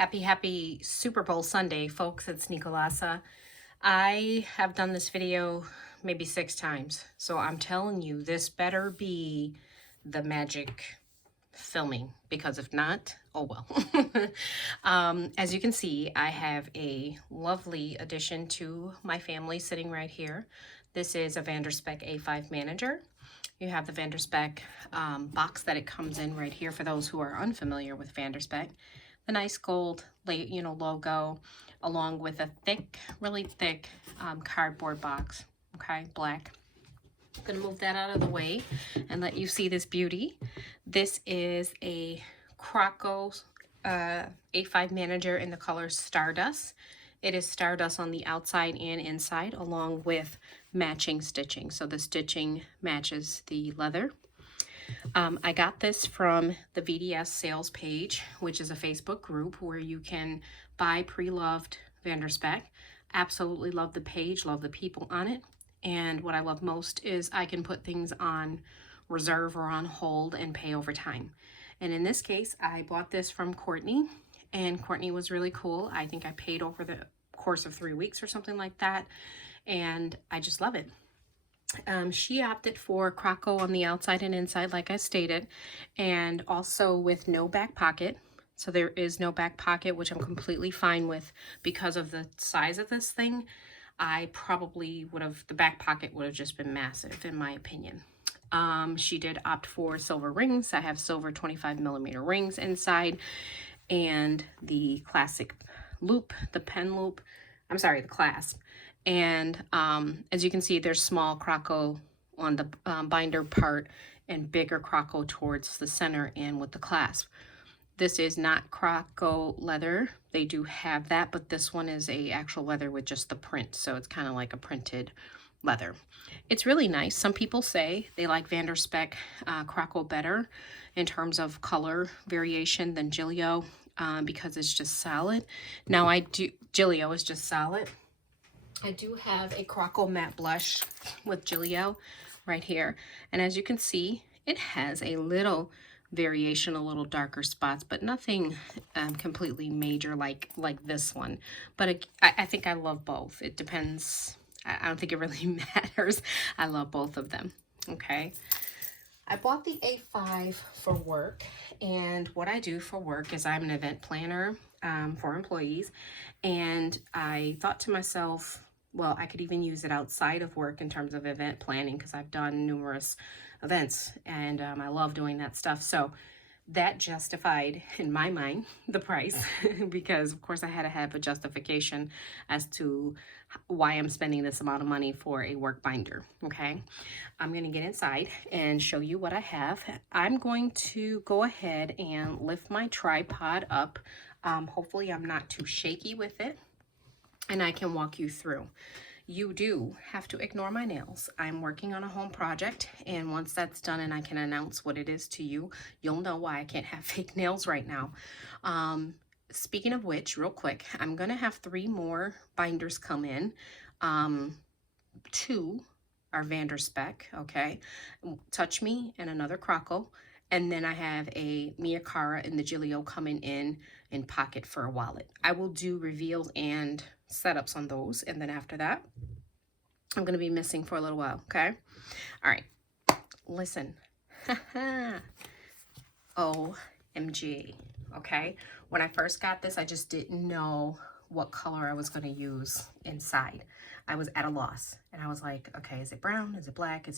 Happy Super Bowl Sunday, folks. It's Nicolasa. I have done this video maybe 6 times, so I'm telling you, this better be the magic filming, because if not, oh well. As you can see, I have a lovely addition to my family sitting right here. This is a Spek A5 Manager. You have the Spek box that it comes in right here for those who are unfamiliar with Spek. The nice gold, logo, along with a thick, really thick cardboard box. Okay, black. I'm gonna move that out of the way and let you see this beauty. This is a Croco A5 Manager in the color Stardust. It is Stardust on the outside and inside, along with matching stitching. So the stitching matches the leather. I got this from the VDS sales page, which is a Facebook group where you can buy pre-loved Spek. Absolutely love the page, love the people on it. And what I love most is I can put things on reserve or on hold and pay over time. And in this case, I bought this from Courtney, and Courtney was really cool. I think I paid over the course of 3 weeks or something like that. And I just love it. She opted for Croco on the outside and inside, like I stated, and also with no back pocket. So there is no back pocket, which I'm completely fine with because of the size of this thing. I probably would have, the back pocket would have just been massive in my opinion. She did opt for silver rings. I have silver 25mm rings inside, and the classic loop, the pen loop, I'm sorry, the clasp. And as you can see, there's small Croco on the binder part and bigger Croco towards the center and with the clasp. This is not Croco leather. They do have that, but this one is a actual leather with just the print. So it's kind of like a printed leather. It's really nice. Some people say they like Spek Croco better in terms of color variation than Giglio because it's just solid. Now Giglio is just solid. I do have a Croco matte blush with Giglio right here. And as you can see, it has a little variation, a little darker spots, but nothing completely major like this one. But I think I love both. It depends. I don't think it really matters. I love both of them. Okay. I bought the A5 for work, and what I do for work is I'm an event planner for employees, and I thought to myself, well, I could even use it outside of work in terms of event planning because I've done numerous events and I love doing that stuff. So that justified, in my mind, the price because, of course, I had to have a justification as to why I'm spending this amount of money for a work binder, okay? I'm going to get inside and show you what I have. I'm going to go ahead and lift my tripod up. Hopefully, I'm not too shaky with it, and I can walk you through. You do have to ignore my nails. I'm working on a home project, and once that's done and I can announce what it is to you, you'll know why I can't have fake nails right now. Speaking of which, real quick, I'm gonna have 3 more binders come in. 2 are Spek, okay? Touch Me and another Croco. And then I have a Mia Cara and the Giglio coming in pocket for a wallet. I will do reveals and setups on those, and then after that I'm going to be missing for a little while. Okay, all right, listen. OMG. Okay, when I first got this, I just didn't know what color I was going to use inside. I was at a loss, and I was like, okay, is it brown, is it black,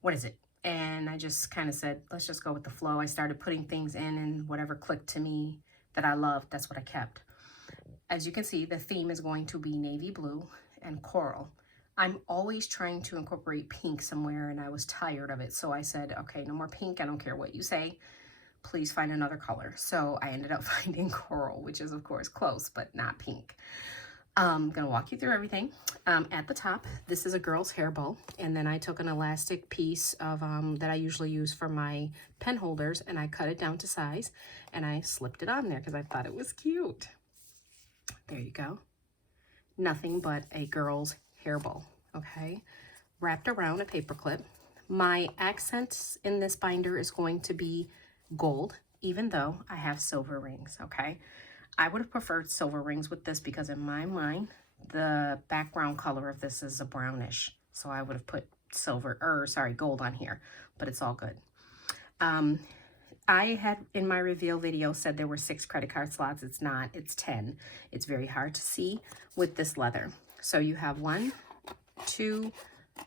what is it? And I just kind of said, let's just go with the flow. I started putting things in, and whatever clicked to me that I loved, that's what I kept. As you can see, the theme is going to be navy blue and coral. I'm always trying to incorporate pink somewhere, and I was tired of it. So I said, okay, no more pink. I don't care what you say. Please find another color. So I ended up finding coral, which is, of course, close, but not pink. I'm going to walk you through everything. At the top, this is a girl's hair bow. And then I took an elastic piece of that I usually use for my pen holders, and I cut it down to size, and I slipped it on there because I thought it was cute. There you go. Nothing but a girl's hair bow, okay? Wrapped around a paper clip. My accents in this binder is going to be gold, even though I have silver rings, okay? I would have preferred silver rings with this because in my mind, the background color of this is a brownish. So I would have put silver, or sorry, gold on here, but it's all good. I had in my reveal video said there were 6 credit card slots. It's not, it's 10. It's very hard to see with this leather. So you have 1, 2,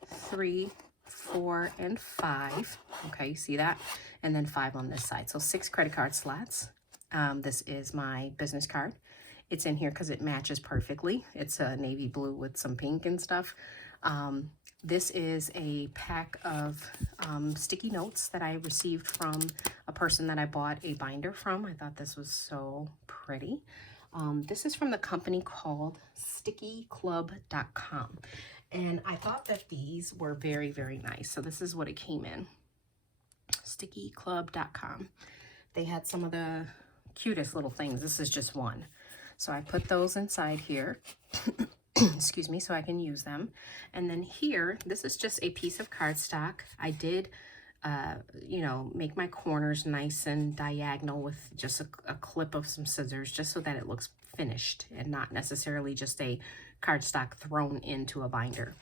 3, 4, and 5. Okay, you see that? And then 5 on this side. So 6 credit card slots. This is my business card. It's in here because it matches perfectly. It's a navy blue with some pink and stuff. This is a pack of sticky notes that I received from a person that I bought a binder from. I thought this was so pretty. This is from the company called stickyclub.com. And I thought that these were very, very nice. So this is what it came in. Stickyclub.com. They had some of the cutest little things. This is just one. So I put those inside here. Excuse me, so I can use them. And then here, this is just a piece of cardstock. I did, you know, make my corners nice and diagonal with just a clip of some scissors, just so that it looks finished and not necessarily just a cardstock thrown into a binder.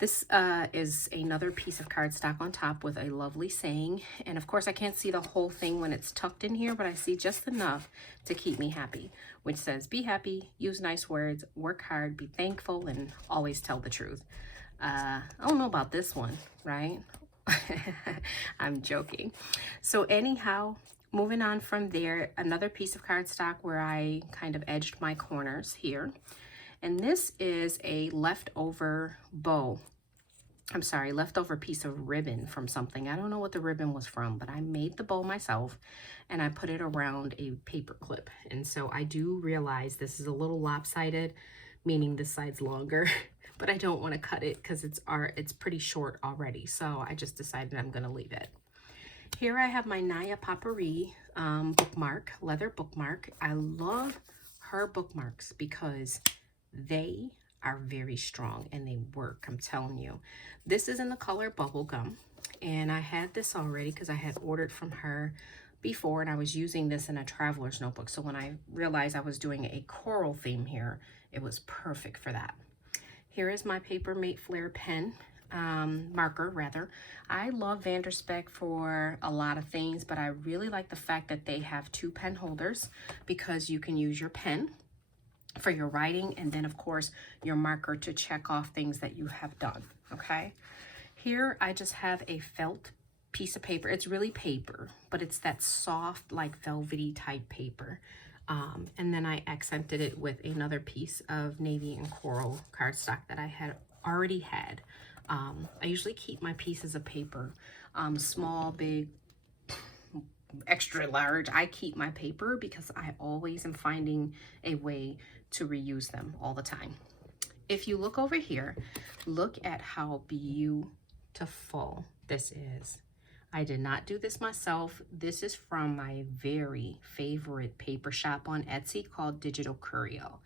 This is another piece of cardstock on top with a lovely saying. And of course, I can't see the whole thing when it's tucked in here, but I see just enough to keep me happy, which says, be happy, use nice words, work hard, be thankful, and always tell the truth. I don't know about this one, right? I'm joking. So anyhow, moving on from there, another piece of cardstock where I kind of edged my corners here. And this is a leftover bow. I'm sorry, leftover piece of ribbon from something. I don't know what the ribbon was from, but I made the bow myself and I put it around a paper clip. And so I do realize this is a little lopsided, meaning this side's longer, but I don't want to cut it because it's pretty short already. So I just decided I'm going to leave it. Here I have my Naya Papari bookmark, leather bookmark. I love her bookmarks because they are very strong and they work, I'm telling you. This is in the color Bubblegum, and I had this already because I had ordered from her before, and I was using this in a traveler's notebook. So when I realized I was doing a coral theme here, it was perfect for that. Here is my Paper Mate Flare pen, marker rather. I love Spek for a lot of things, but I really like the fact that they have 2 pen holders because you can use your pen for your writing, and then of course your marker to check off things that you have done. Okay, here I just have a felt piece of paper. It's really paper, but it's that soft, like velvety type paper. And then I accented it with another piece of navy and coral cardstock that I had already had. I usually keep my pieces of paper small, big, extra large. I keep my paper because I always am finding a way to reuse them all the time. If you look over here, look at how beautiful this is. I did not do this myself. This is from my very favorite paper shop on Etsy called Digital Curio.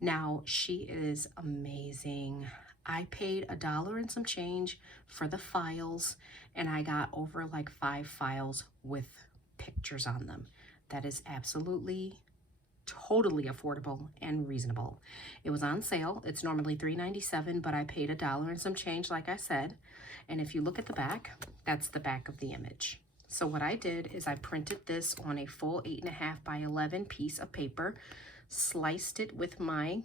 Now, she is amazing. I paid $1 and some change for the files, and I got over like 5 files with pictures on them. That is absolutely totally affordable and reasonable. It was on sale. It's normally $3.97, but I paid $1 and some change, like I said. And if you look at the back, that's the back of the image. So what I did is I printed this on a full 8.5 by 11 piece of paper, sliced it with my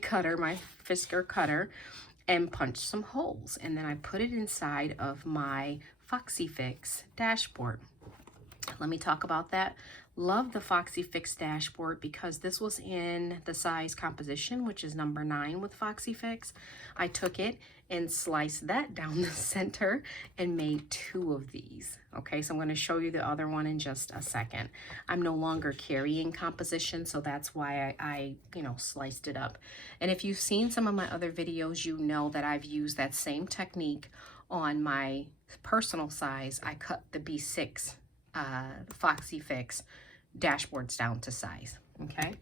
cutter, my Fisker cutter, and punched some holes. And then I put it inside of my Foxy Fix dashboard. Let me talk about that. Love the Foxy Fix dashboard because this was in the size composition, which is number 9 with Foxy Fix. I took it and sliced that down the center and made 2 of these. Okay, so I'm going to show you the other one in just a second. I'm no longer carrying composition, so that's why I sliced it up. And if you've seen some of my other videos, you know that I've used that same technique on my personal size. I cut the B6 Foxy Fix dashboards down to size. Okay,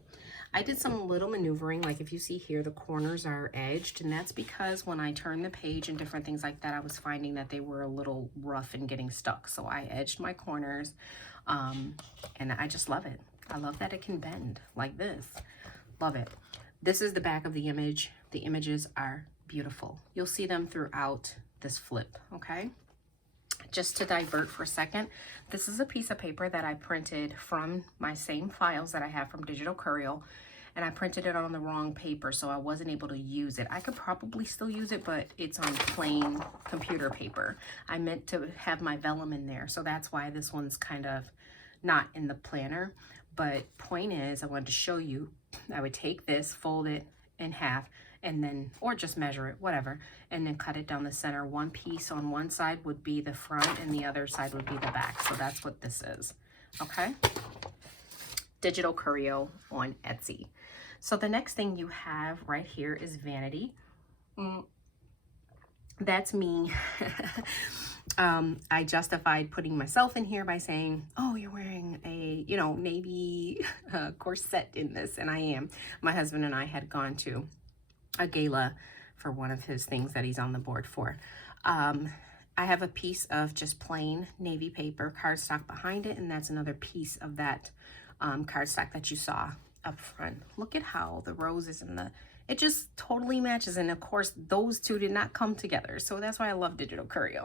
I did some little maneuvering, like if you see here the corners are edged, and that's because when I turned the page and different things like that, I was finding that they were a little rough and getting stuck. So I edged my corners, and I just love it. I love that it can bend like this. Love it. This is the back of the image. The images are beautiful. You'll see them throughout this flip, okay? Just to divert for a second, this is a piece of paper that I printed from my same files that I have from Digital Courier, and I printed it on the wrong paper, so I wasn't able to use it. I could probably still use it, but it's on plain computer paper. I meant to have my vellum in there, so that's why this one's kind of not in the planner. But point is, I wanted to show you, I would take this, fold it in half, and then, or just measure it, whatever, and then cut it down the center. One piece on one side would be the front and the other side would be the back. So that's what this is, okay? Digital Courier on Etsy. So the next thing you have right here is vanity. That's me. I justified putting myself in here by saying, oh, you're wearing a, you know, navy corset in this, and I am. My husband and I had gone to a gala for one of his things that he's on the board for. I have a piece of just plain navy paper cardstock behind it, and that's another piece of that cardstock that you saw up front. Look at how the roses and it just totally matches, and of course those two did not come together, so that's why I love Digital Courier.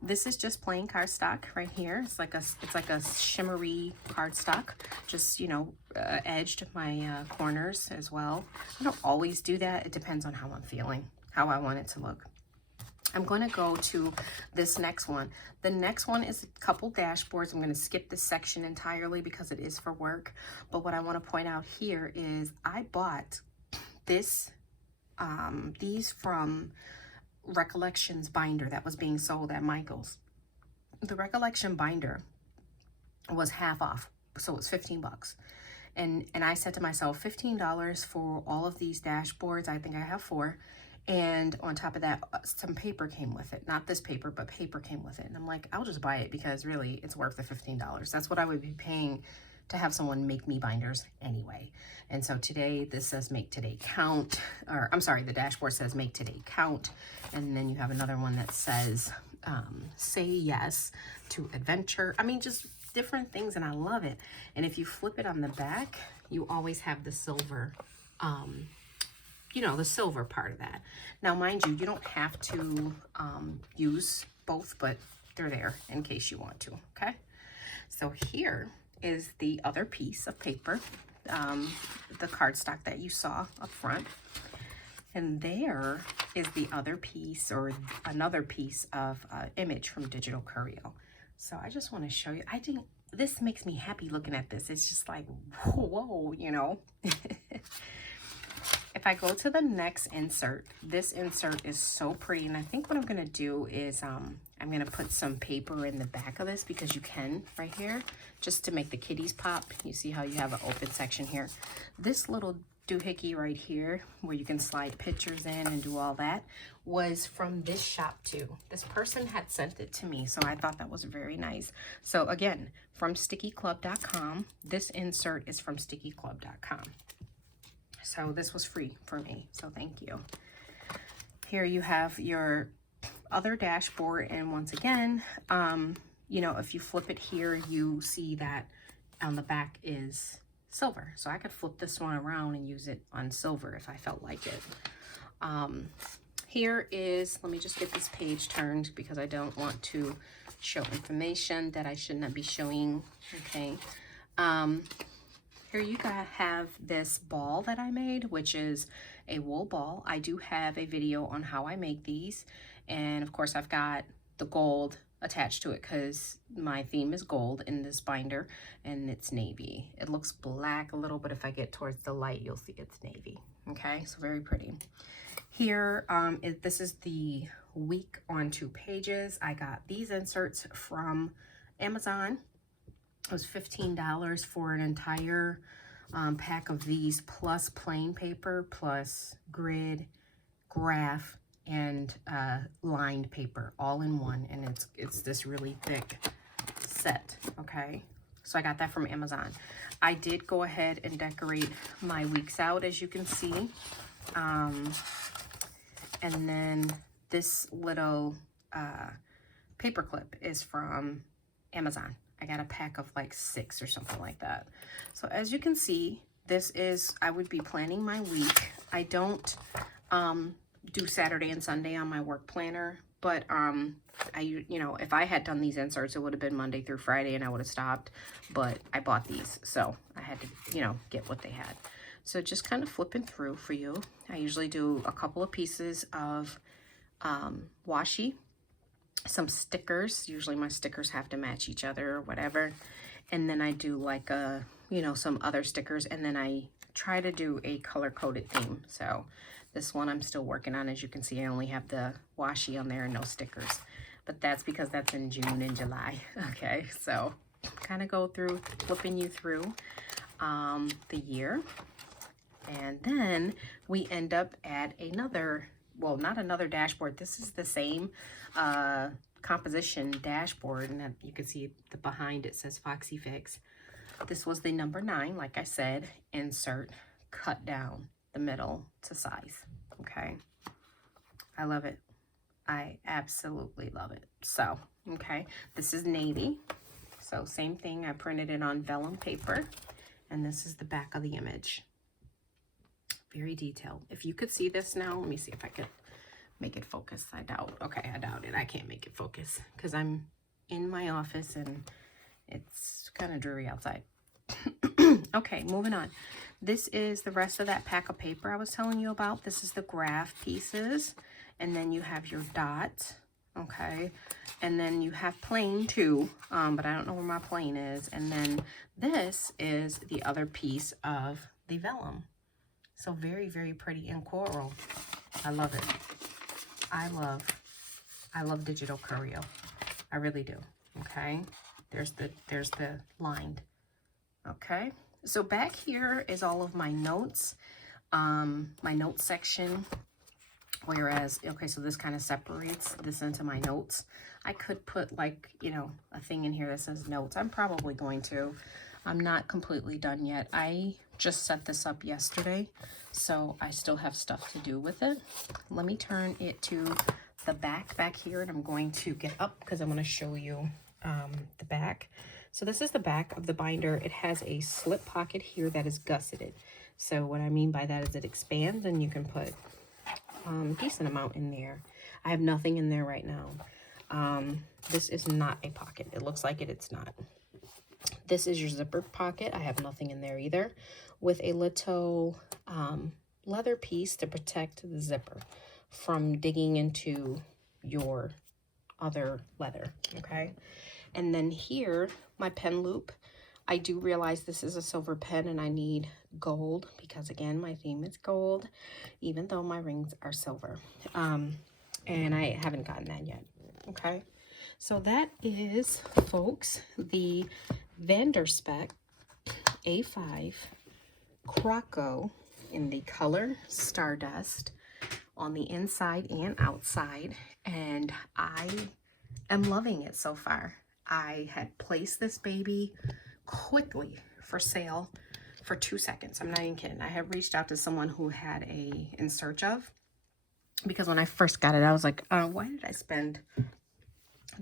This is just plain cardstock right here. It's like a shimmery cardstock, just, you know, edged my corners as well. I don't always do that. It depends on how I'm feeling, how I want it to look. I'm going to go to this next one. The next one is a couple dashboards. I'm going to skip this section entirely because it is for work. But what I want to point out here is I bought these from Recollections binder that was being sold at Michael's. The Recollection binder was half off, so it's 15 bucks. And I said to myself, $15 for all of these dashboards. I think I have 4. And on top of that, some paper came with it. Not this paper, but paper came with it. And I'm like, I'll just buy it because really it's worth the $15. That's what I would be paying to have someone make me binders anyway. And so today, this says make today count, or I'm sorry, the dashboard says make today count. And then you have another one that says say yes to adventure. I mean, just different things, and I love it. And if you flip it on the back, you always have the silver, you know, the silver part of that. Now, mind you, you don't have to use both, but they're there in case you want to, okay? So here is the other piece of paper, the cardstock that you saw up front. And there is the other piece, or another piece of image from Digital Courier. So I just want to show you. I think this makes me happy looking at this. It's just like, whoa, you know. If I go to the next insert, this insert is so pretty. And I think what I'm going to do is I'm going to put some paper in the back of this, because you can right here, just to make the kitties pop. You see how you have an open section here. This little doohickey right here, where you can slide pictures in and do all that, was from this shop too. This person had sent it to me, so I thought that was very nice. So again, from stickyclub.com. This insert is from stickyclub.com. So this was free for me, so thank you. Here you have your other dashboard, and once again, you know, if you flip it here, you see that on the back is silver. So I could flip this one around and use it on silver if I felt like it. Here is, let me just get this page turned because I don't want to show information that I should not be showing, okay? Here you have this ball that I made, which is a wool ball. I do have a video on how I make these. And of course I've got the gold attached to it because my theme is gold in this binder, and it's navy. It looks black a little, but if I get towards the light, you'll see it's navy. Okay, so very pretty. Here, this is the week on 2 pages. I got these inserts from Amazon. It was $15 for an entire pack of these, plus plain paper, plus grid, graph, and lined paper, all in one. And it's this really thick set, okay? So I got that from Amazon. I did go ahead and decorate my weeks out, as you can see. And then this little paper clip is from Amazon. I got a pack of like 6 or something like that. So as you can see, this is, I would be planning my week. I don't do Saturday and Sunday on my work planner, but you know, if I had done these inserts, it would have been Monday through Friday and I would have stopped, but I bought these, so I had to, you know, get what they had. So just kind of flipping through for you. I usually do a couple of pieces of washi, some stickers. Usually my stickers have to match each other or whatever. And then I do like you know, some other stickers, and then I try to do a color-coded theme. So this one I'm still working on. As you can see, I only have the washi on there and no stickers. But that's because that's in June and July. Okay, so kind of go through, flipping you through the year. And then we end up at another, well, not another dashboard. This is the same composition dashboard, and that you can see the behind it says Foxy Fix. This was the number 9, like I said, insert, cut down the middle to size. Okay, I love it. I absolutely love it. So, okay, this is navy. So same thing, I printed it on vellum paper, and this is the back of the image. Very detailed. If you could see this now, let me see if I could make it focus. I doubt. Okay, I doubt it. I can't make it focus because I'm in my office and it's kind of dreary outside. Okay, moving on. This is the rest of that pack of paper I was telling you about. This is the graph pieces, and then you have your dot. Okay, and then you have plain too, but I don't know where my plain is. And then this is the other piece of the vellum. So very, very pretty in coral. I love it. I love digital curio. I really do. Okay. There's the lined. Okay. So back here is all of my notes. My notes section. Whereas, okay, so this kind of separates this into my notes. I could put like, you know, a thing in here that says notes. I'm probably going to. I'm not completely done yet. I just set this up yesterday, so I still have stuff to do with it. Let me turn it to the back here, and I'm going to get up because I'm going to show you the back. So this is the back of the binder. It has a slip pocket here that is gusseted. So what I mean by that is it expands, and you can put decent amount in there. I have nothing in there right now. This is not a pocket. It looks like it, it's not. This is your zipper pocket. I have nothing in there either, with a little leather piece to protect the zipper from digging into your other leather. Okay, and then here, my pen loop. I do realize this is a silver pen and I need gold because, again, my theme is gold, even though my rings are silver. And I haven't gotten that yet. Okay, so that is, folks, the Spek A5 Croco in the color Stardust on the inside and outside, and I am loving it so far. I had placed this baby quickly for sale for 2 seconds. I'm not even kidding. I had reached out to someone who had a in search of, because when I first got it, I was like, why did I spend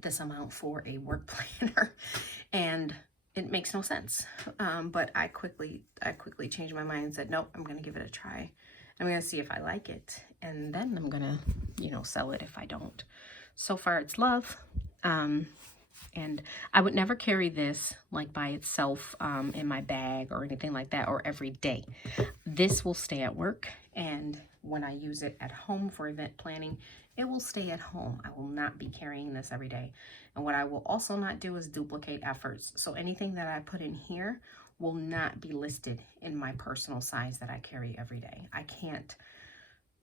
this amount for a work planner? And it makes no sense. But I quickly changed my mind and said, nope, I'm going to give it a try. I'm going to see if I like it. And then I'm going to, you know, sell it if I don't. So far, it's love. And I would never carry this like by itself in my bag or anything like that, or every day. This will stay at work, and when I use it at home for event planning, it will stay at home. I will not be carrying this every day. And what I will also not do is duplicate efforts. So anything that I put in here will not be listed in my personal size that I carry every day. I can't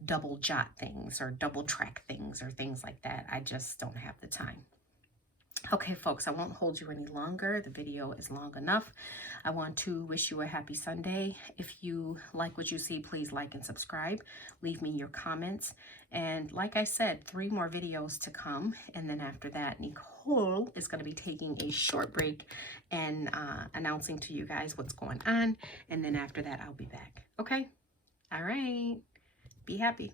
double jot things or double track things or things like that. I just don't have the time. Okay, folks, I won't hold you any longer. The video is long enough. I want to wish you a happy Sunday. If you like what you see, please like and subscribe. Leave me your comments. And like I said, 3 more videos to come. And then after that, Nicole is going to be taking a short break and announcing to you guys what's going on. And then after that, I'll be back. Okay? All right. Be happy.